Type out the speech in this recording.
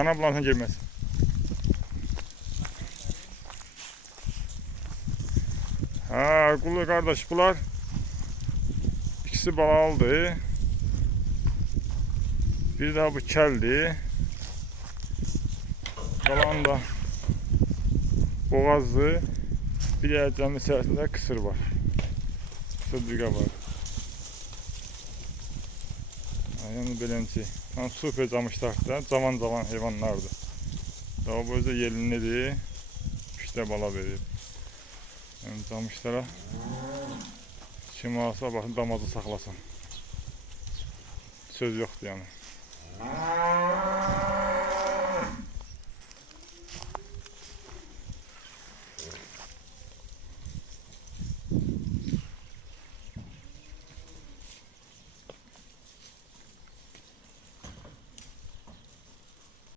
Dana bulansa girmez. Ha, Qulu kardeş bunlar ikisi balalıdır. Bir daha bu keldi. Kalan da boğazlı. Bir yerden içerisinde kısır var. Kısırcığa var. Yani belenci. Tam super camışlar zaman hayvanlardı. Daha bu özde yelinlidir. İşte bala verir. Yani camışlara kim alsa bakın damazı saklasın. Söz yoktu yani.